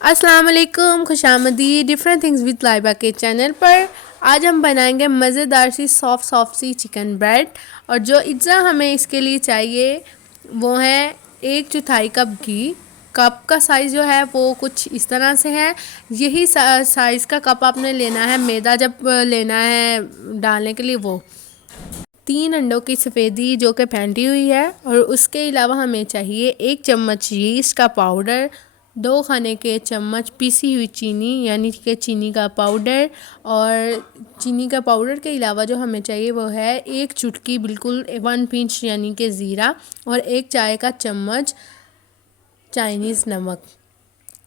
अस्सलाम वालेकुम, खुशामदीद different things with Laiba के चैनल पर। आज हम बनाएंगे मज़ेदार सी सॉफ्ट सी चिकन ब्रेड। और जो अज्जा हमें इसके लिए चाहिए वो है 1/4 कप घी। कप का साइज़ जो है वो कुछ इस तरह से है। यही साइज़ का कप आपने लेना है मैदा जब लेना है डालने के लिए। वो 3 अंडों की सफ़ेदी जो कि फेंटी हुई है। और उसके अलावा हमें चाहिए 1 चम्मच यीस्ट का पाउडर, 2 खाने के चम्मच पीसी हुई चीनी यानी कि चीनी का पाउडर। और चीनी का पाउडर के अलावा जो हमें चाहिए वो है 1 चुटकी बिल्कुल 1 पिंच यानी कि ज़ीरा, और 1 चाय का चम्मच चाइनीज़ नमक।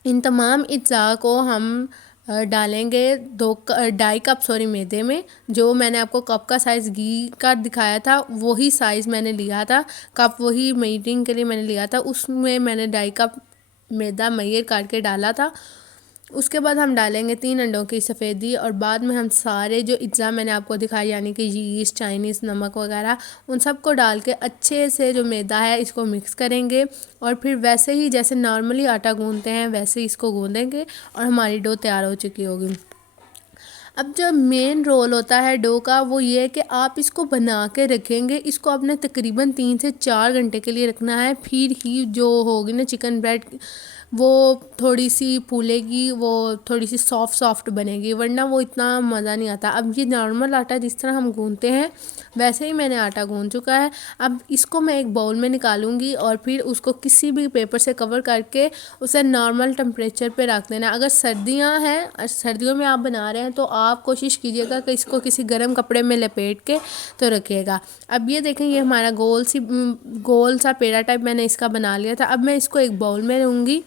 इन तमाम अज्जा को हम डालेंगे 2.5 कप मैदे में। जो मैंने आपको कप का साइज़ घी का दिखाया था वही साइज़ मैंने लिया था, कप वही मेजरिंग के लिए मैंने लिया था। उसमें मैंने 2.5 कप मैदा मैयर काट के डाला था। उसके बाद हम डालेंगे 3 अंडों की सफ़ेदी, और बाद में हम सारे जो अज्जा मैंने आपको दिखाई यानी कि यीस्ट, चाइनीज़ नमक वगैरह, उन सब को डाल के अच्छे से जो मैदा है इसको मिक्स करेंगे। और फिर वैसे ही जैसे नॉर्मली आटा गूंदते हैं वैसे ही इसको गूंदेंगे और हमारी डो तैयार हो चुकी होगी। अब जो मेन रोल होता है डो का वो ये है कि आप इसको बना के रखेंगे। इसको आपने तकरीबन 3 से 4 घंटे के लिए रखना है, फिर ही जो होगी ना चिकन ब्रेड वो थोड़ी सी फूलेगी, वो थोड़ी सी सॉफ्ट बनेगी, वरना वो इतना मज़ा नहीं आता। अब ये नॉर्मल आटा जिस तरह हम गूंदते हैं वैसे ही मैंने आटा गूंद चुका है। अब इसको मैं एक बाउल में निकालूंगी और फिर उसको किसी भी पेपर से कवर करके उसे नॉर्मल टेम्परेचर पे रख देना। अगर सर्दियां हैं, सर्दियों में आप बना रहे हैं तो आप कोशिश कीजिएगा कि इसको किसी गर्म कपड़े में लपेट के तो रखिएगा। अब ये देखें, ये हमारा गोल सा पेड़ा टाइप मैंने इसका बना लिया था। अब मैं इसको एक बाउल में लूँगी।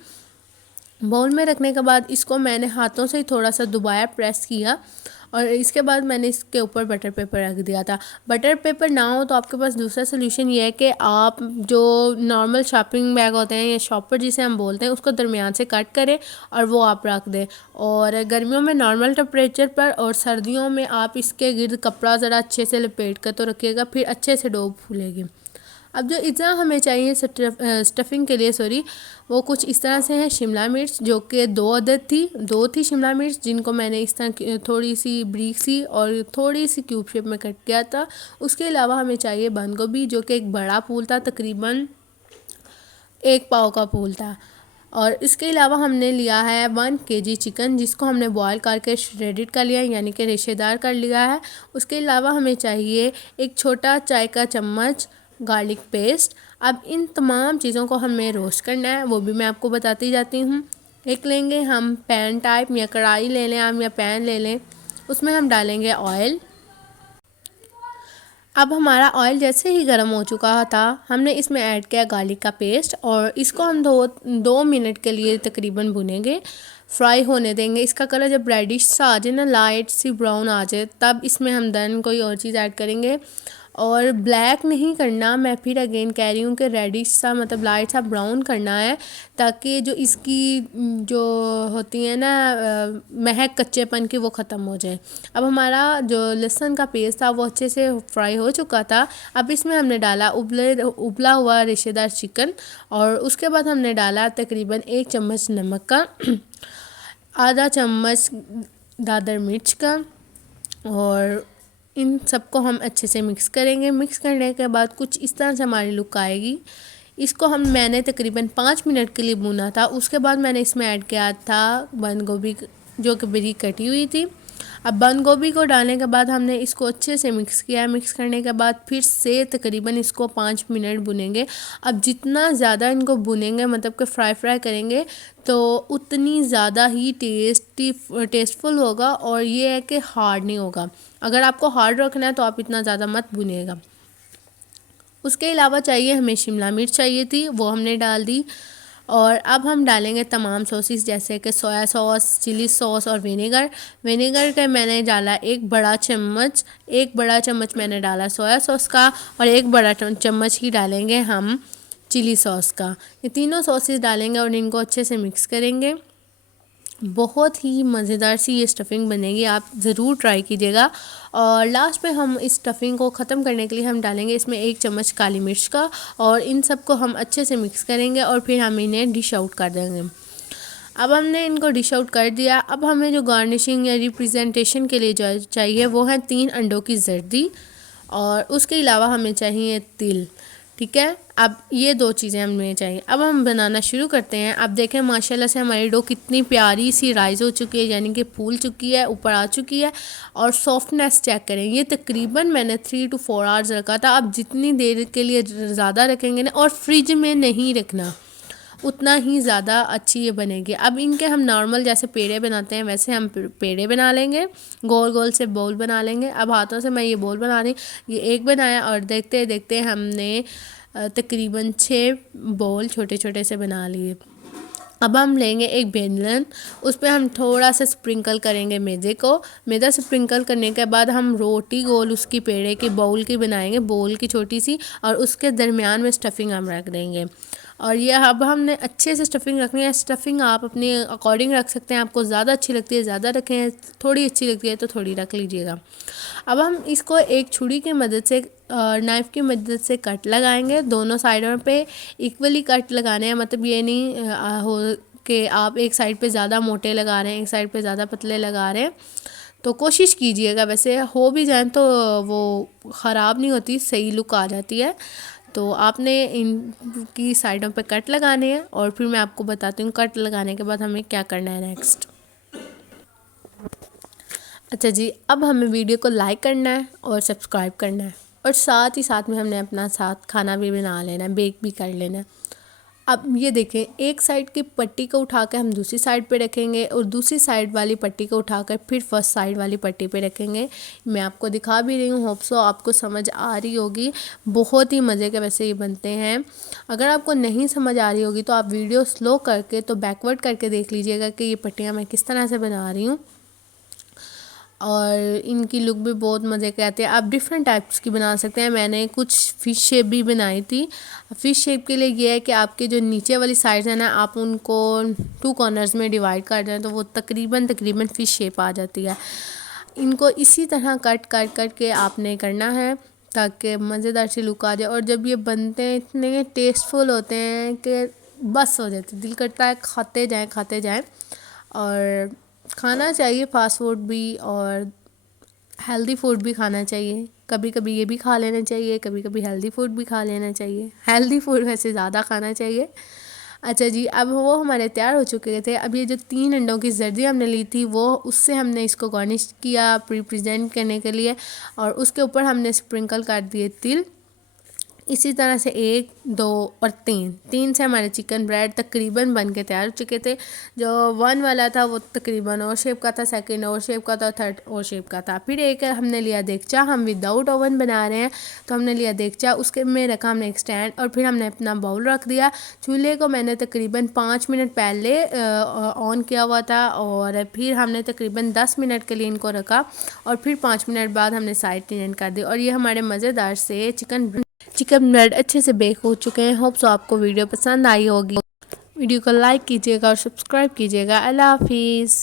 बाउल में रखने के बाद इसको मैंने हाथों से ही थोड़ा सा दबाया, प्रेस किया, और इसके बाद मैंने इसके ऊपर बटर पेपर रख दिया था। बटर पेपर ना हो तो आपके पास दूसरा सोल्यूशन ये है कि आप जो नॉर्मल शॉपिंग बैग होते हैं या शॉपर जिसे हम बोलते हैं उसको दरमियान से कट करें और वो आप रख दें। और गर्मियों में नॉर्मल टेम्परेचर पर, और सर्दियों में आप इसके गिर्द कपड़ा ज़रा अच्छे से लपेट कर तो रखिएगा, फिर अच्छे से डो फूलेगी। अब जो अज्जा हमें चाहिए स्टफिंग के लिए वो कुछ इस तरह से है। शिमला मिर्च जो कि 2 अदद थी, 2 थी शिमला मिर्च, जिनको मैंने इस तरह थोड़ी सी ब्रीक सी और थोड़ी सी क्यूब शेप में कट किया था। उसके अलावा हमें चाहिए बंद गोभी जो कि एक बड़ा फूल था, तकरीबन 1 पाव का फूल था। और इसके अलावा हमने लिया है 1 kg चिकन, जिसको हमने बॉयल करके श्रेडिड कर लिया यानी कि रेशेदार कर लिया है। उसके अलावा हमें चाहिए 1 छोटा चाय का चम्मच गार्लिक पेस्ट। अब इन तमाम चीज़ों को हमें रोस्ट करना है, वो भी मैं आपको बताती जाती हूँ। एक लेंगे हम पैन टाइप, या कढ़ाई ले लें हम या पैन ले लें, उसमें हम डालेंगे ऑयल। अब हमारा ऑयल जैसे ही गर्म हो चुका था हमने इसमें ऐड किया गार्लिक का पेस्ट, और इसको हम 2 मिनट के लिए तकरीबन भुनेंगे, फ्राई होने देंगे। इसका कलर जब रेडिश सा आ जाए ना, लाइट सी ब्राउन आ जाए, तब इसमें हम देन कोई और चीज़ ऐड करेंगे। और ब्लैक नहीं करना, मैं फिर अगेन कह रही हूँ कि रेडिश सा मतलब लाइट सा ब्राउन करना है, ताकि जो इसकी जो होती है ना महक कच्चेपन की वो ख़त्म हो जाए। अब हमारा जो लहसुन का पेस्ट था वो अच्छे से फ्राई हो चुका था। अब इसमें हमने डाला उबला हुआ रेशेदार चिकन, और उसके बाद हमने डाला तकरीबन 1 चम्मच नमक का, आधा चम्मच दादर मिर्च का, और इन सबको हम अच्छे से मिक्स करेंगे। मिक्स करने के बाद कुछ इस तरह से हमारी लुक आएगी। इसको मैंने तकरीबन 5 मिनट के लिए भूना था। उसके बाद मैंने इसमें ऐड किया था बंद गोभी जो कि बारीक कटी हुई थी। अब बंद गोभी को डालने के बाद हमने इसको अच्छे से मिक्स किया। मिक्स करने के बाद फिर से तकरीबन इसको 5 मिनट भुनेंगे। अब जितना ज़्यादा इनको भुनेंगे मतलब कि फ्राई करेंगे तो उतनी ज़्यादा ही टेस्टफुल होगा, और ये है कि हार्ड नहीं होगा। अगर आपको हार्ड रखना है तो आप इतना ज़्यादा मत भुनिएगा। उसके अलावा चाहिए हमें शिमला मिर्च चाहिए थी, वो हमने डाल दी। और अब हम डालेंगे तमाम सॉसेस जैसे कि सोया सॉस, चिली सॉस और विनेगर का मैंने डाला 1 बड़ा चम्मच मैंने डाला सोया सॉस का, और 1 बड़ा चम्मच ही डालेंगे हम चिली सॉस का। ये तीनों सॉसेस डालेंगे और इनको अच्छे से मिक्स करेंगे। बहुत ही मज़ेदार सी ये स्टफ़िंग बनेगी, आप ज़रूर ट्राई कीजिएगा। और लास्ट में हम इस स्टफ़िंग को ख़त्म करने के लिए हम डालेंगे इसमें 1 चम्मच काली मिर्च का, और इन सब को हम अच्छे से मिक्स करेंगे और फिर हम इन्हें डिश आउट कर देंगे। अब हमने इनको डिश आउट कर दिया। अब हमें जो गार्निशिंग या रिप्रेजेंटेशन के लिए जो चाहिए वो है 3 अंडों की जर्दी और उसके अलावा हमें चाहिए तिल। ठीक है, अब ये 2 चीज़ें हमें चाहिए। अब हम बनाना शुरू करते हैं। अब देखें माशाल्लाह से हमारी डो कितनी प्यारी सी राइज़ हो चुकी है, यानी कि फूल चुकी है, ऊपर आ चुकी है। और सॉफ्टनेस चेक करें, ये तकरीबन मैंने 3 to 4 आवर्स रखा था। अब जितनी देर के लिए ज़्यादा रखेंगे ना, और फ्रिज में नहीं रखना, उतना ही ज़्यादा अच्छी ये बनेगी। अब इनके हम नॉर्मल जैसे पेड़े बनाते हैं वैसे हम पेड़े बना लेंगे, गोल गोल से बोल बना लेंगे। अब हाथों से मैं ये बोल बना रही, ये एक बनाया और देखते देखते हमने तकरीबन 6 बोल छोटे छोटे से बना लिए। अब हम लेंगे एक बेलन, उस पर हम थोड़ा सा स्प्रिंकल करेंगे मैदे को। मैदा स्प्रिंकल करने के बाद हम रोटी गोल उसकी पेड़े की बाउल की बनाएंगे, बोल की छोटी सी, और उसके दरमियान में स्टफिंग हम रख देंगे। और ये अब हमने अच्छे से स्टफिंग रखनी है। स्टफिंग आप अपने अकॉर्डिंग रख सकते हैं, आपको ज़्यादा अच्छी लगती है ज़्यादा रखें, थोड़ी अच्छी लगती है तो थोड़ी रख लीजिएगा। अब हम इसको एक छुरी की मदद से, नाइफ़ की मदद से कट लगाएंगे। दोनों साइडों पे इक्वली कट लगाने हैं, मतलब ये नहीं हो कि आप एक साइड पे ज़्यादा मोटे लगा रहे हैं एक साइड पे ज़्यादा पतले लगा रहे हैं। तो कोशिश कीजिएगा, वैसे हो भी जाए तो वो ख़राब नहीं होती, सही लुक आ जाती है। तो आपने इनकी साइडों पे कट लगाने हैं और फिर मैं आपको बताती हूँ कट लगाने के बाद हमें क्या करना है नेक्स्ट। अच्छा जी, अब हमें वीडियो को लाइक करना है और सब्सक्राइब करना है, और साथ ही साथ में हमने अपना साथ खाना भी बना लेना है, बेक भी कर लेना है। अब ये देखें, एक साइड की पट्टी को उठाकर हम दूसरी साइड पे रखेंगे और दूसरी साइड वाली पट्टी को उठाकर फिर फर्स्ट साइड वाली पट्टी पे रखेंगे। मैं आपको दिखा भी रही हूँ, होप सो आपको समझ आ रही होगी। बहुत ही मज़े के वैसे ये बनते हैं। अगर आपको नहीं समझ आ रही होगी तो आप वीडियो स्लो करके तो बैकवर्ड करके देख लीजिएगा कि ये पट्टियाँ मैं किस तरह से बना रही हूँ। और इनकी लुक भी बहुत मज़े के आते हैं। आप डिफरेंट टाइप्स की बना सकते हैं। मैंने कुछ फ़िश शेप भी बनाई थी। फ़िश शेप के लिए ये है कि आपके जो नीचे वाली साइड है ना, आप उनको 2 कॉर्नर्स में डिवाइड कर दें तो वो तकरीबन फ़िश शेप आ जाती है। इनको इसी तरह कट के आपने करना है ताकि मज़ेदार सी लुक आ जाए। और जब ये बनते हैं इतने टेस्टफुल होते हैं कि बस हो जाते, दिल करता है खाते जाएं। और खाना चाहिए फास्ट फूड भी और हेल्दी फूड भी खाना चाहिए। कभी कभी ये भी खा लेना चाहिए, कभी कभी हेल्दी फूड भी खा लेना चाहिए। हेल्दी फूड वैसे ज़्यादा खाना चाहिए। अच्छा जी, अब वो हमारे तैयार हो चुके थे। अब ये जो 3 अंडों की जर्दी हमने ली थी वो, उससे हमने इसको गार्निश किया प्रेजेंट करने के लिए, और उसके ऊपर हमने स्प्रिंकल कर दिए तिल। इसी तरह से 1, 2 और 3 से हमारे चिकन ब्रेड तकरीबन बन के तैयार हो चुके थे। जो 1 वाला था वो तकरीबन और शेप का था, सेकंड और शेप का था, थर्ड और शेप का था। फिर एक हमने लिया देगचा, हम विदाउट ओवन बना रहे हैं तो हमने लिया देगचा, उसके में रखा हमने एक स्टैंड और फिर हमने अपना बाउल रख दिया। चूल्हे को मैंने तकरीबन 5 मिनट पहले ऑन किया हुआ था और फिर हमने तकरीबन 10 मिनट के लिए इनको रखा और फिर 5 मिनट बाद हमने साइड चेंज कर दी। और ये हमारे मज़ेदार से चिकन ब्रेड अच्छे से बेक हो चुके हैं। होप सो आपको वीडियो पसंद आई होगी। वीडियो को लाइक कीजिएगा और सब्सक्राइब कीजिएगा। अल्लाह हाफिज़।